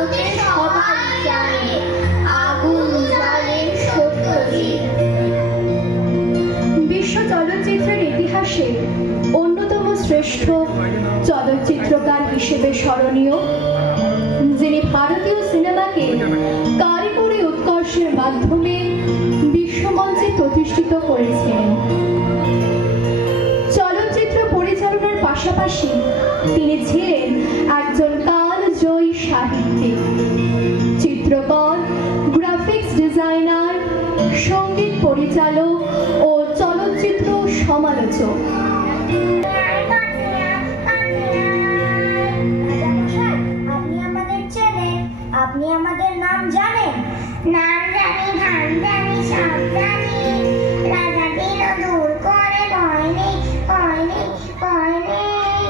জগতে সবাই জানে আগুন জ্বালে সত্যজিৎ। বিশ্ব চলচ্চিত্রের ইতিহাসে অন্যতম শ্রেষ্ঠ চলচ্চিত্রকার হিসেবে স্মরণীয়, যিনি ভারতীয় সিনেমাকে কারিগরি উৎকর্ষের মাধ্যমে বিশ্বমঞ্চে প্রতিষ্ঠিত করেছেন। চলচ্চিত্র পরিচালনার পাশাপাশি তিনি ছিলেন একজন কালজয়ী সাহিত্যিক, চিত্রকর, গ্রাফিক্স ডিজাইনার, সঙ্গীত পরিচালক ও চলচ্চিত্র সমালোচক। আপনি আমাদের নাম জানেন? নাম জানি, ধান জানি, সব জানি। রাজা দিল দূর করে ভয় নেই, ভয় নেই, ভয় নেই।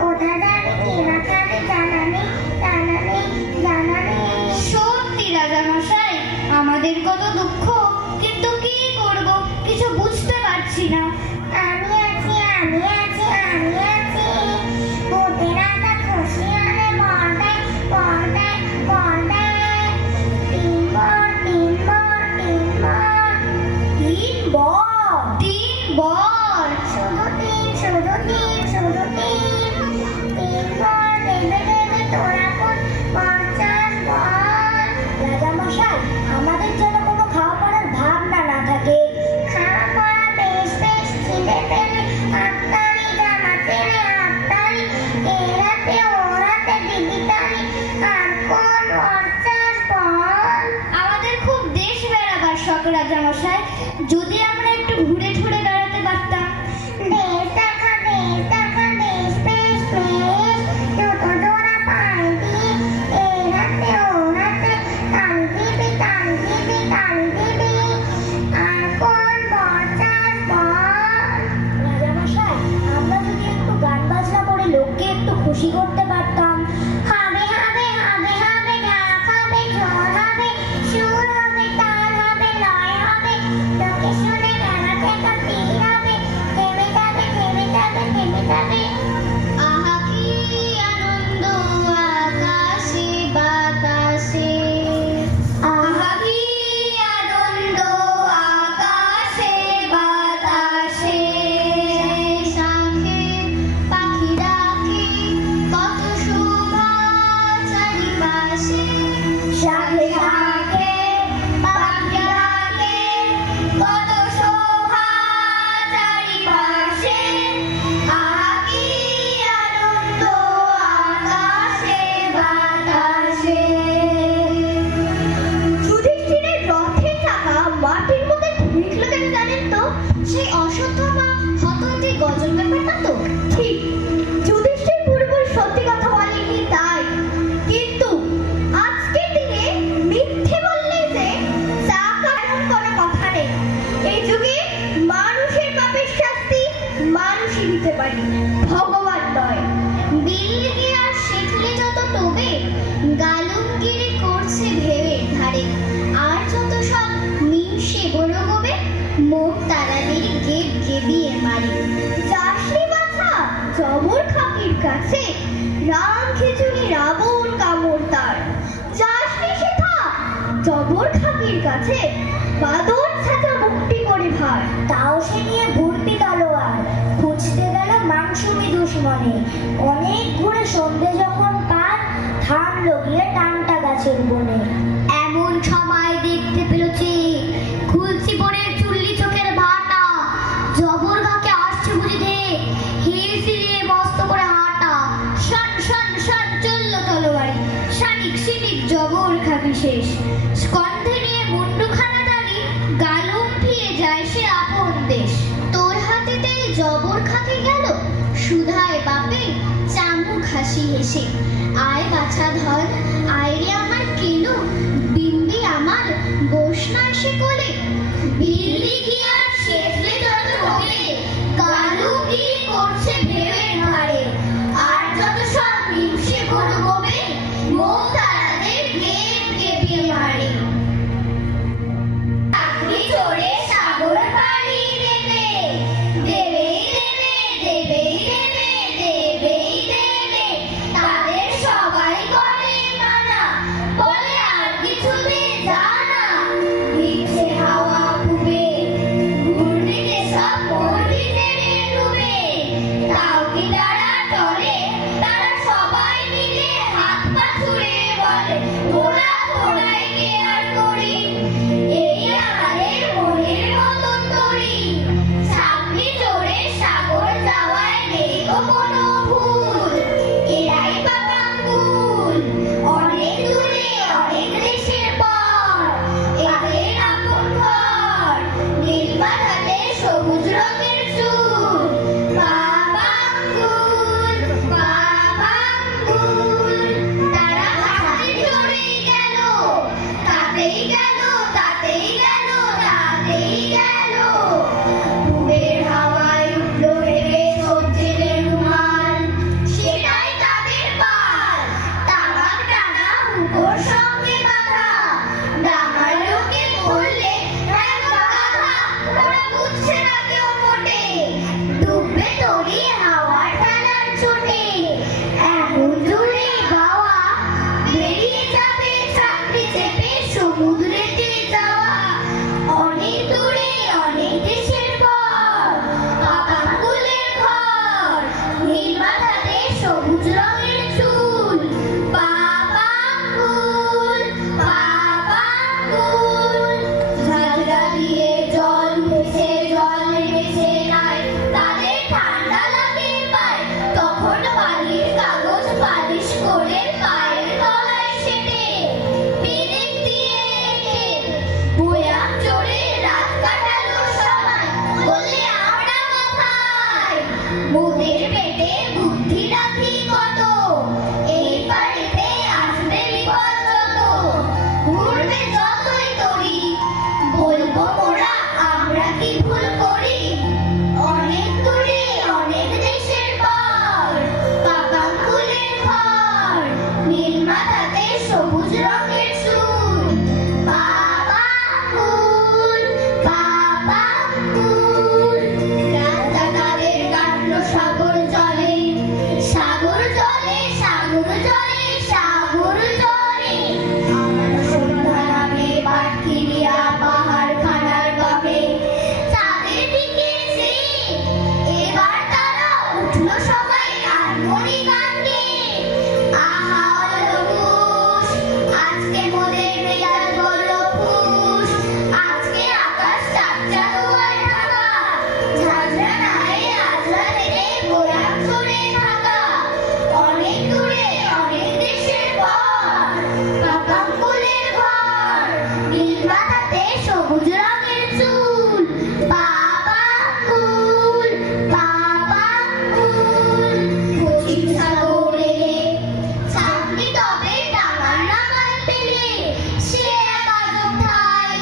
কোথা যাবে কিনা খাবে জানা নেই, জানা নেই, জানা নেই। সত্যি রাজা মশাই, আমাদের কত দুঃখ, কিন্তু কি করব কিছু বুঝতে পারছি না। আমি আছি, আমি আছি, আমি আছি। ভূতের রাজা খুশি হলে বর দেয়, বর দেয়, বর দেয়। তিন বর, তিন বর, তিন বর। তিন বর, তিন বর। শুধু তিন, শুধু তিন, শুধু তিন। তিন বর দেবে, দেবে তোরা কোন বর চাস বল। রাজা মশাই, আমাদের যেন কোনো খাওয়া পড়ার ভাবনা না থাকে। খাওয়া পড়া বেশ বেশ, খিদে পেলে হাততালি, জামা ছেড়ে হাততালি। এরাতে ওরাতে দিবি তালি, আর কোন বর চাস বল। আমাদের খুব দেশ বেড়াবার শখ রাজা মশাই, যদি আমরা একটু ঘুরে ঘুরে বেড়াতে পারতাম। দেশ দেখা, দেশ দেখা, দেশ বেশ বেশ। যত জোড়া পায়ে দিয়ে এরাতে ওরাতে তালি দিবি, তালি দিবি, তালি দিবি। আর কোন বর চাস বল। রাজা মশাই, আমরা যদি একটু গান বাজনা করে লোককে একটু খুশি করতে পারতাম। হবে, হবে, হবে, হবে, ঢাক হবে, ঝড় হবে, সুর হবে, তাল হবে, লয় হবে। লোকে শুনে গানাতে কাঁপিয়ে হবে, থেমে যাবে, থেমে যাবে, থেমে যাবে। আহা কি আনন্দ আকাশে বাতাসে। আহা কি আনন্দ আকাশে বাতাসে। শাঁখে পাখি ডাকে, কত শোভা চারিপাশে। শাঁখে শাঁখে পাখি ডাকে, কত শোভা চারিপাশে। আহা কি আনন্দ আকাশে বাতাসে। যুধিষ্ঠিরের রথের চাকা মাটির মধ্যে ঢুকলো কেন জানেন তো? সেই অশ্বত্থামা হতটি গজল ব্যাপারটা তো ঠিক। যুধিষ্ঠির পুরোপুরি সত্যি কথা বলেনি তাই, কিন্তু আজকের দিনে মিথ্যে বললে যে চাকা এমন কোনো কথা নেই। এই যুগে মানুষের পাপের শাস্তি মানুষই দিতে পারি, ভগবান নয়। বিল্লি আর শেখলে যত টোবে, গালুমগিরি করছে ভেবে ধারে। আর যত সব মিমসে বড় গোবে, মোট তারাদের গেব গেবিয়ে মারি। যাসনি বাছা জবর খাকির কাছে, রাম খিচুড়ি রাবণ কামড় তার। যাসনি শেখা জবর খাকির কাছে, বাদর ছাতা মুক্তি করে ভার। তাও সে নিয়ে ভর্তি তলোয়ার, খুঁজতে গেল মাংসমি দুশ্মনে। অনেক ঘুরে সন্ধে যখন পার, থামলো গিয়ে টানটা গাছের বনে। এমন সময় দেখতে পেল চেয়ে, খুলছি বনের চুল্লি চোখের ভাটা। জবর ঘাকে আসছে বুঝি দে, হিল সিলিয়ে মস্ত করে হাঁটা। শন শন শন চলল তলোয়ারি, শানিক সিনিক জবর খা বিশেষ। স্কন্ধে নিয়ে মুন্ডুখানা দাঁড়ি, গালুম ফিরে যায় সে আপন দেশ। তোর হাতেতেই জবর খাকে গেল, সুধায় বাপে চামুক হাসি হেসে। আয় বাছা ধন, আয় রে আমার কেলো, বিম্বি আমার বস না সে কোলে। বিল্লি কি আর শেখলে যত টোবে, গালুমগিরি করছে ভেবে ধারে। আর যত সব মিমসে বড় গোবে, মোহ তারাদের গেব গেবিয়ে মারে। চাকরি চড়ে সাগর পাড়ি দেবে, দেবেই দেবে, দেবেই দেবে, দেবেই দেবে। তাদের সবাই করে মানা, জলে সাগর জলে সাগর জলে আমার সন্ধ্যা নামে পাখিরিয়া পাহাড় খানার বামে চাঁদের দিকে চেয়ে এবার তারা উঠলো সবাই আনমনি গান গেয়ে আহা অলঘুষ আজকে মোদের মেজাজ বড় খুশ আজকে আকাশ চাঁদোয়ায় ঢাকা ঝাঁঝরা নায়ে আজরা থেকে গোলাপ ছড়ে থাকা অনেক দূরে অনেক দেশের পর পাকা ফুলের ঘর নীল মাথাতে সবুজ রঙের চুল বাবা ফুল কচি সাগরে চাঁদনি তবে ডাঙার নাগাল পেলে সে এক আজব ঠাই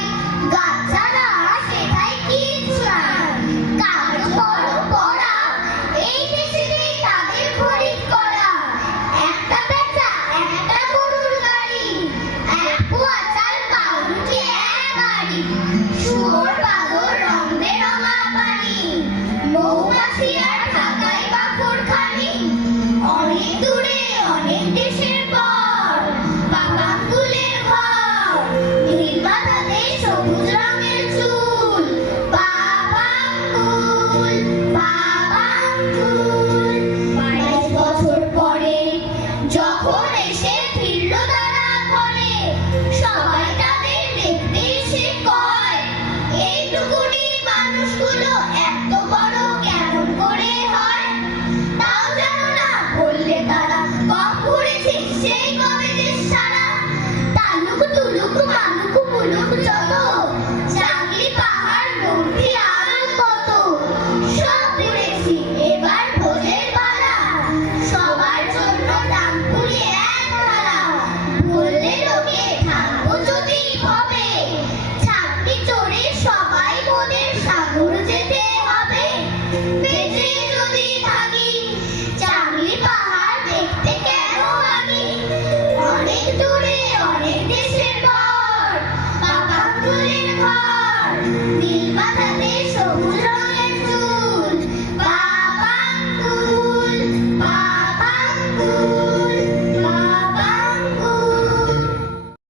গাছারা সেটাই কিচ্ছু নাই কারো বড় পড়া এই দেশেতেই তাদের খরিদ করা একটা বেচা একটা গরুর গাড়ি এক পোয়া চাল পাউরুটি এক বাড়ি শুয়োর বাদর রং বেরঙা পানি মৌমাছি আর ঢাকাই বাকর খানি অনেক দূরে অনেক দেশের পর পাকা ফুলের ঘর নীল মাথাতে সবুজ রঙের চুল বাবা ফুল 22 বছর পরে যখন এসে ফিরল তারা ঘরে সবাই তাদের দেখতে এসে কয় এইটুকুনি মানুষগুলো এত বড় কেমন করে হয় তাও জানো না বললে তারা কপুরে